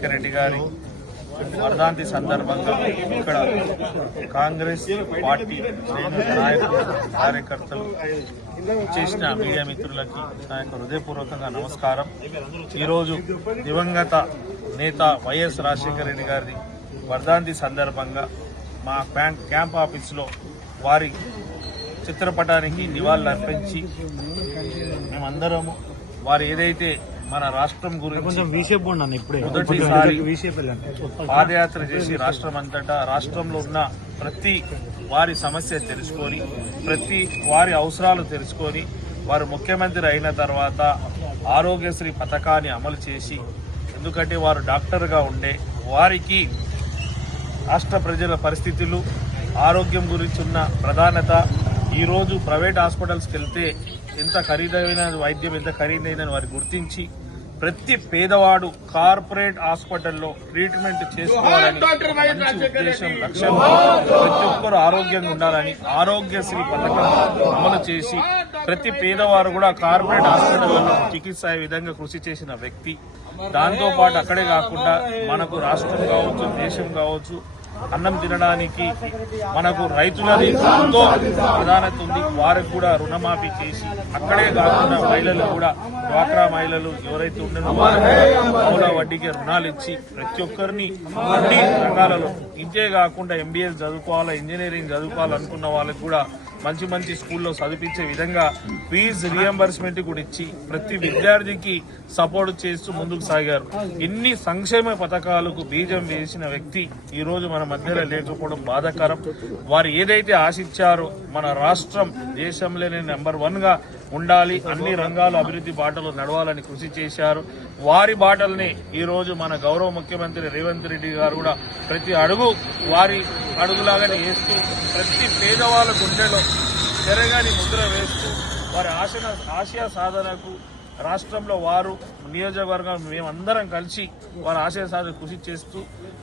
రాజశేఖర రెడ్డి గారి వర్ధంతి సందర్భంగా ఇక్కడ కాంగ్రెస్ పార్టీ నాయకులు కార్యకర్తలు చేసిన మీడియా మిత్రులకి నా యొక్క హృదయపూర్వకంగా నమస్కారం. ఈరోజు దివంగత నేత వైఎస్ రాజశేఖర రెడ్డి గారి వర్ధంతి సందర్భంగా మా క్యాంప్ ఆఫీసులో వారి చిత్రపటానికి నివాళులర్పించి మేమందరము వారు ఏదైతే మన రాష్ట్రం గురించి మొదటిసారి పాదయాత్ర చేసి రాష్ట్రం అంతటా రాష్ట్రంలో ఉన్న ప్రతి వారి సమస్య తెలుసుకొని ప్రతి వారి అవసరాలు తెలుసుకొని వారు ముఖ్యమంత్రి అయిన తర్వాత ఆరోగ్యశ్రీ పథకాన్ని అమలు చేసి, ఎందుకంటే వారు డాక్టర్గా ఉండే వారికి రాష్ట్ర ప్రజల పరిస్థితులు ఆరోగ్యం గురించి ఉన్న ప్రాధాన్యత, ఈరోజు ప్రైవేట్ హాస్పిటల్స్కి వెళ్తే ఎంత ఖరీదైన వైద్యం ఎంత ఖరీదైనని వారు గుర్తించి ప్రతి పేదవాడు కార్పొరేట్ హాస్పిటల్లో ట్రీట్మెంట్ చేసుకోవాలని మంచి ఉద్దేశం లక్ష్యంతో ప్రతి ఒక్కరు ఆరోగ్యంగా ఉండాలని ఆరోగ్యశ్రీ పథకం అమలు చేసి ప్రతి పేదవారు కూడా కార్పొరేట్ హాస్పిటళ్లలో చికిత్స అయ్యే విధంగా కృషి చేసిన వ్యక్తి. దాంతోపాటు అక్కడే కాకుండా మనకు రాష్ట్రం కావచ్చు, దేశం కావచ్చు, అన్నం తినడానికి మనకు రైతులది ఎంతో ప్రాధాన్యత ఉంది. వారికి కూడా రుణమాఫీ చేసి అక్కడే కాకుండా మహిళలు కూడా డ్వాక్రా మహిళలు ఎవరైతే ఉన్నారో వారికి బహుళ వడ్డీకి రుణాలు ఇచ్చి ప్రతి ఒక్కరిని అన్ని రంగాలలో ఇంతే కాకుండా ఎంబీఏ చదువుకోవాలా, ఇంజనీరింగ్ చదువుకోవాలనుకున్న వాళ్ళకి కూడా మంచి మంచి స్కూల్లో చదివించే విధంగా ఫీజు రియంబర్స్మెంట్ కూడా ఇచ్చి ప్రతి విద్యార్థికి సపోర్ట్ చేస్తూ ముందుకు సాగారు. ఇన్ని సంక్షేమ పథకాలకు బీజం వేసిన వ్యక్తి ఈ రోజు మన మధ్యలో లేకపోవడం బాధాకరం. వారు ఏదైతే ఆశించారో మన రాష్ట్రం దేశంలోనే నెంబర్ 1 గా ఉండాలి, అన్ని రంగాలు అభివృద్ధి బాటలో నడవాలని కృషి చేశారు. వారి బాటల్ని ఈ రోజు మన గౌరవ ముఖ్యమంత్రి రేవంత్ రెడ్డి గారు కూడా ప్రతి అడుగు వారి అడుగులాగానే వేస్తూ ప్రతి పేదవాళ్ళ గుండెలో చెరగని ముద్ర వేస్తూ వారి ఆశయ సాధనకు రాష్ట్రంలో వారు నియోజకవర్గం మేమందరం కలిసి వారి ఆశయ సాధన కృషి చేస్తూ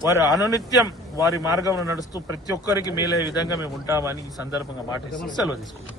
వారి అనునిత్యం వారి మార్గంలో నడుస్తూ ప్రతి ఒక్కరికి మేలే విధంగా మేము ఉంటామని ఈ సందర్భంగా మాట సెలవు తీసుకుంటాం.